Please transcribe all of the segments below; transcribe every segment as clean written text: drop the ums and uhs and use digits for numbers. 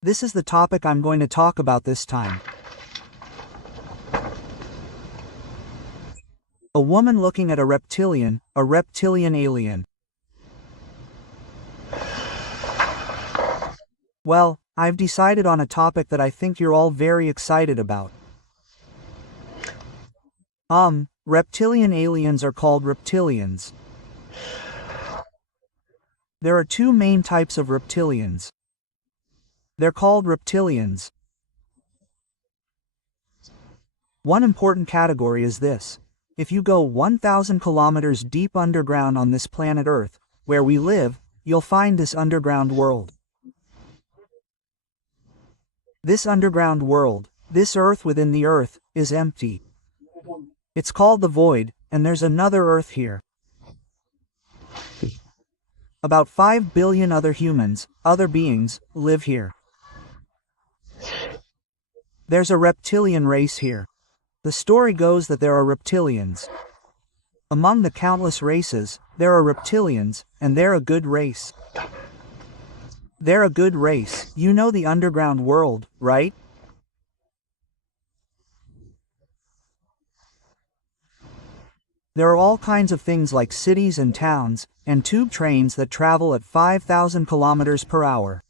This is the topic I'm going to talk about this time. A woman looking at a reptilian alien. Well, I've decided on a topic that I think you're all very excited about. Reptilian aliens are called reptilians. There are two main types of reptilians. They're called reptilians. One important category is this. If you go 1,000 kilometers deep underground on this planet Earth, where we live, you'll find this underground world. This underground world, this Earth within the Earth, is empty. It's called the void, and there's another Earth here. About 5 billion other humans, other beings, live here. There's a reptilian race here. The story goes that there are reptilians. Among the countless races, there are reptilians, and they're a good race. They're a good race. You know the underground world, right? There are all kinds of things like cities and towns, and tube trains that travel at 5,000 kilometers per hour.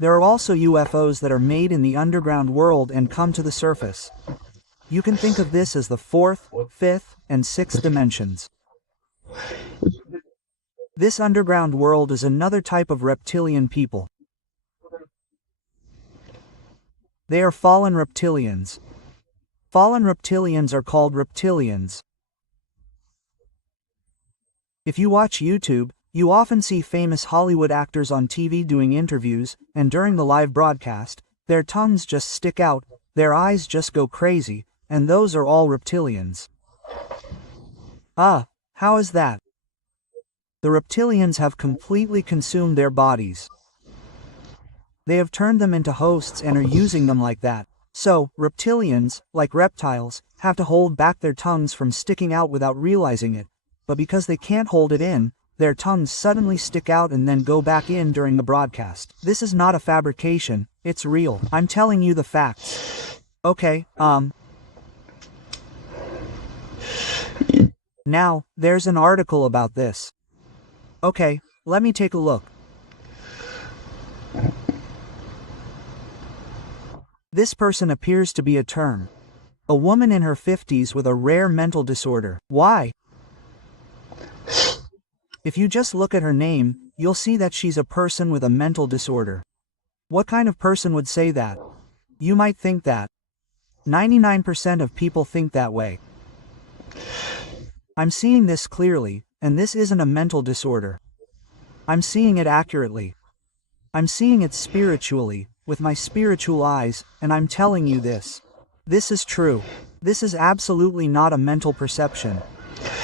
There are also UFOs that are made in the underground world and come to the surface. You can think of this as the fourth, fifth, and sixth dimensions. This underground world is another type of reptilian people. They are fallen reptilians. Fallen reptilians are called reptilians. If you watch YouTube, you often see famous Hollywood actors on TV doing interviews, and during the live broadcast, their tongues just stick out, their eyes just go crazy, and those are all reptilians. How is that? The reptilians have completely consumed their bodies. They have turned them into hosts and are using them like that. So, reptilians, like reptiles, have to hold back their tongues from sticking out without realizing it, but because they can't hold it in, their tongues suddenly stick out and then go back in during the broadcast. This is not a fabrication, it's real. I'm telling you the facts. Okay, Now, there's an article about this. Okay, let me take a look. This person appears to be a term. A woman in her 50s with a rare mental disorder. Why? If you just look at her name, you'll see that she's a person with a mental disorder. What kind of person would say that? You might think that. 99% of people think that way. I'm seeing this clearly, and this isn't a mental disorder. I'm seeing it accurately. I'm seeing it spiritually, with my spiritual eyes, and I'm telling you this. This is true. This is absolutely not a mental perception.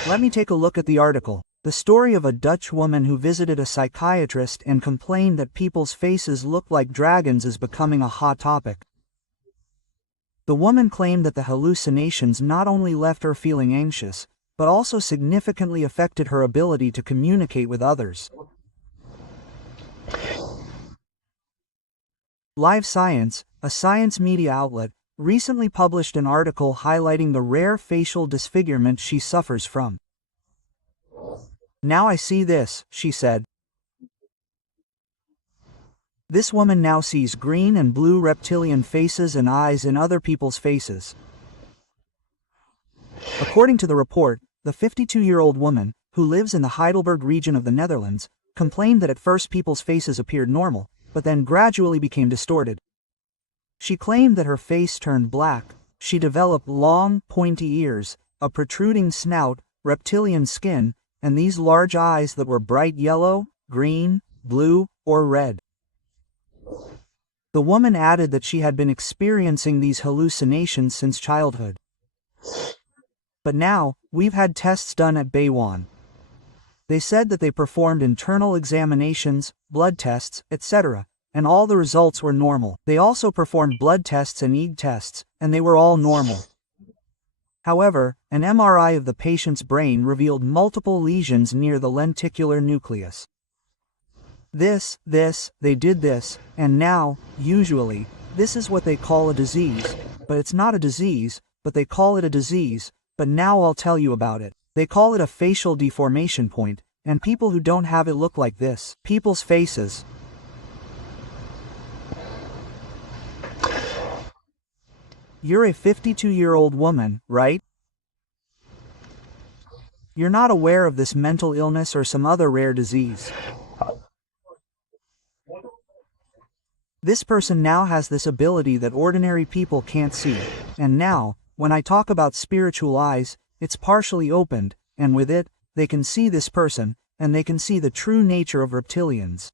Let me take a look at the article. The story of a Dutch woman who visited a psychiatrist and complained that people's faces looked like dragons is becoming a hot topic. The woman claimed that the hallucinations not only left her feeling anxious, but also significantly affected her ability to communicate with others. Live Science, a science media outlet, recently published an article highlighting the rare facial disfigurement she suffers from. Now I see this, she said. This woman now sees green and blue reptilian faces and eyes in other people's faces. According to the report, the 52-year-old woman, who lives in the Heidelberg region of the Netherlands, complained that at first people's faces appeared normal, but then gradually became distorted. She claimed that her face turned black, she developed long, pointy ears, a protruding snout, reptilian skin, and these large eyes that were bright yellow, green, blue, or red. The woman added that she had been experiencing these hallucinations since childhood. But now, we've had tests done at Baywan. They said that they performed internal examinations, blood tests, etc., and all the results were normal. They also performed blood tests and EEG tests, and they were all normal. However, an MRI of the patient's brain revealed multiple lesions near the lenticular nucleus. They did this, and now, usually, this is what they call a disease, but it's not a disease, but they call it a disease, but now I'll tell you about it. They call it a facial deformation point, and people who don't have it look like this. People's faces. You're a 52-year-old woman, right? You're not aware of this mental illness or some other rare disease. This person now has this ability that ordinary people can't see, and now, when I talk about spiritual eyes, it's partially opened, and with it, they can see this person, and they can see the true nature of reptilians.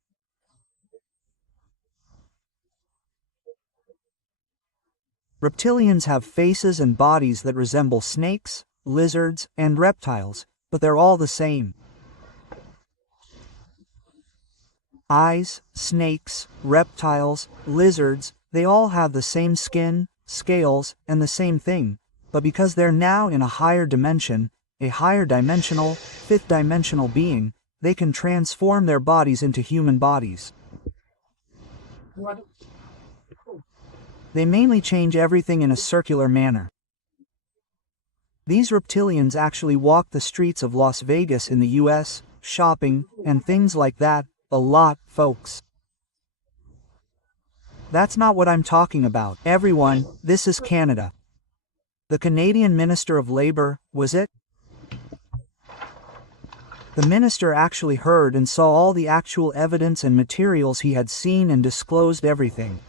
Reptilians have faces and bodies that resemble snakes, lizards, and reptiles, but they're all the same. Eyes, snakes, reptiles, lizards, they all have the same skin, scales, and the same thing, but because they're now in a higher dimension, a higher dimensional, fifth dimensional being, they can transform their bodies into human bodies. They mainly change everything in a circular manner. These reptilians actually walk the streets of Las Vegas in the US, shopping, and things like that, a lot, folks. That's not what I'm talking about. Everyone, this is Canada. The Canadian Minister of Labour, was it? The minister actually heard and saw all the actual evidence and materials he had seen and disclosed everything.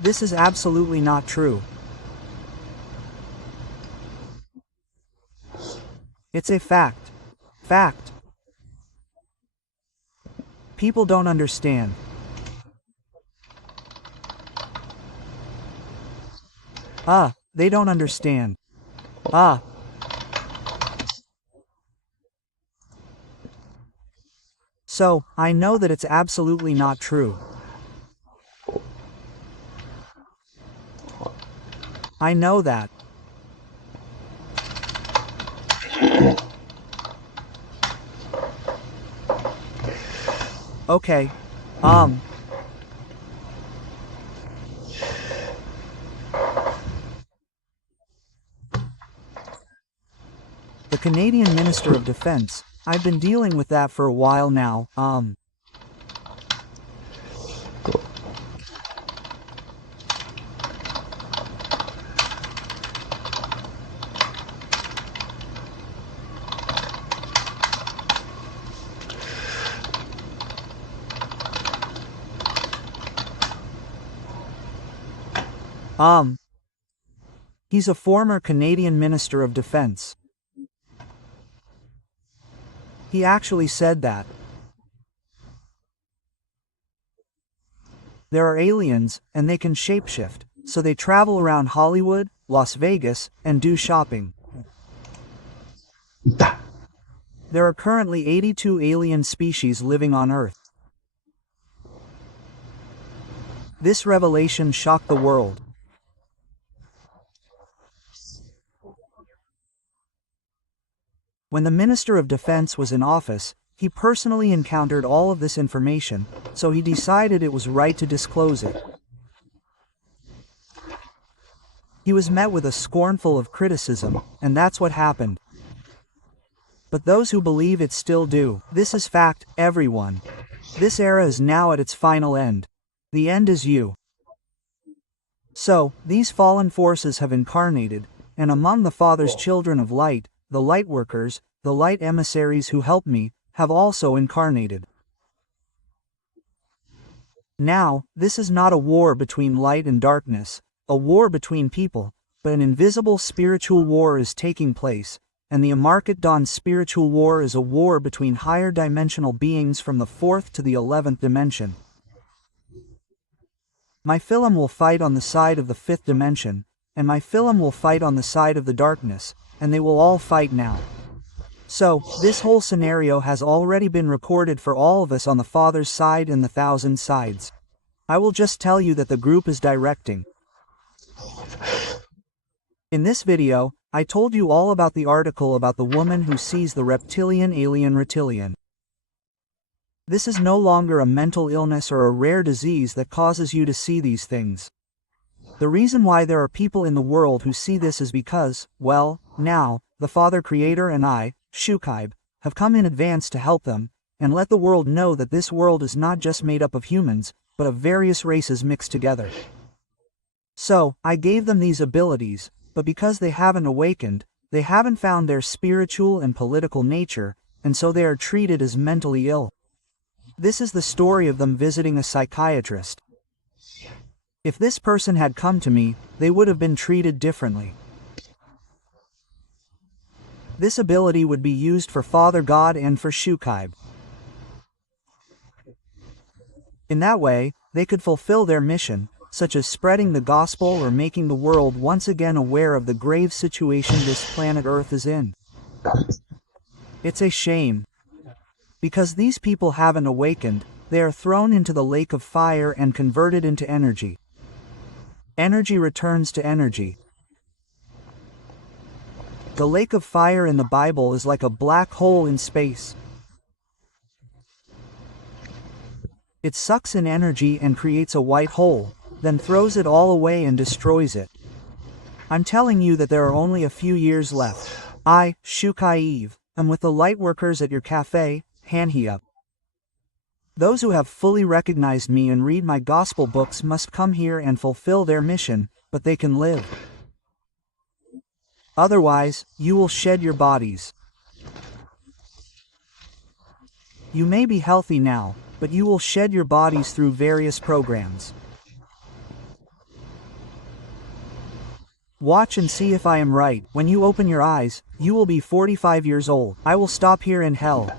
This is absolutely not true. It's a fact. Fact. People don't understand. They don't understand. So, I know that it's absolutely not true. I know that. Okay. The Canadian Minister of Defense, I've been dealing with that for a while now, he's a former Canadian Minister of Defense. He actually said that there are aliens, and they can shapeshift, so they travel around Hollywood, Las Vegas, and do shopping. There are currently 82 alien species living on Earth. This revelation shocked the world. When the Minister of Defense was in office, he personally encountered all of this information, so he decided it was right to disclose it. He was met with a scornful of criticism, and that's what happened. But those who believe it still do. This is fact, everyone. This era is now at its final end. The end is you. So, these fallen forces have incarnated, and among the Father's children of light, the light workers, the light emissaries who help me, have also incarnated. Now, this is not a war between light and darkness, a war between people, but an invisible spiritual war is taking place, and the Amarkhet-Dawn spiritual war is a war between higher dimensional beings from the 4th to the 11th dimension. My film will fight on the side of the 5th dimension, and my film will fight on the side of the darkness, and they will all fight now. So, this whole scenario has already been recorded for all of us on the Father's side and the thousand sides. I will just tell you that the group is directing. In this video, I told you all about the article about the woman who sees the reptilian alien Reptilian. This is no longer a mental illness or a rare disease that causes you to see these things. The reason why there are people in the world who see this is because, well, now, the Father Creator and I, Shukaib, have come in advance to help them, and let the world know that this world is not just made up of humans, but of various races mixed together. So, I gave them these abilities, but because they haven't awakened, they haven't found their spiritual and political nature, and so they are treated as mentally ill. This is the story of them visiting a psychiatrist. If this person had come to me, they would have been treated differently. This ability would be used for Father God and for Shukaib. In that way, they could fulfill their mission, such as spreading the gospel or making the world once again aware of the grave situation this planet Earth is in. It's a shame. Because these people haven't awakened, they are thrown into the lake of fire and converted into energy. Energy returns to energy. The lake of fire in the Bible is like a black hole in space. It sucks in energy and creates a white hole, then throws it all away and destroys it. I'm telling you that there are only a few years left. I, Shukaib, am with the lightworkers at your cafe, Hanhi up. Those who have fully recognized me and read my gospel books must come here and fulfill their mission, but they can live. Otherwise, you will shed your bodies. You may be healthy now, but you will shed your bodies through various programs. Watch and see if I am right. When you open your eyes, you will be 45 years old. I will stop here in hell.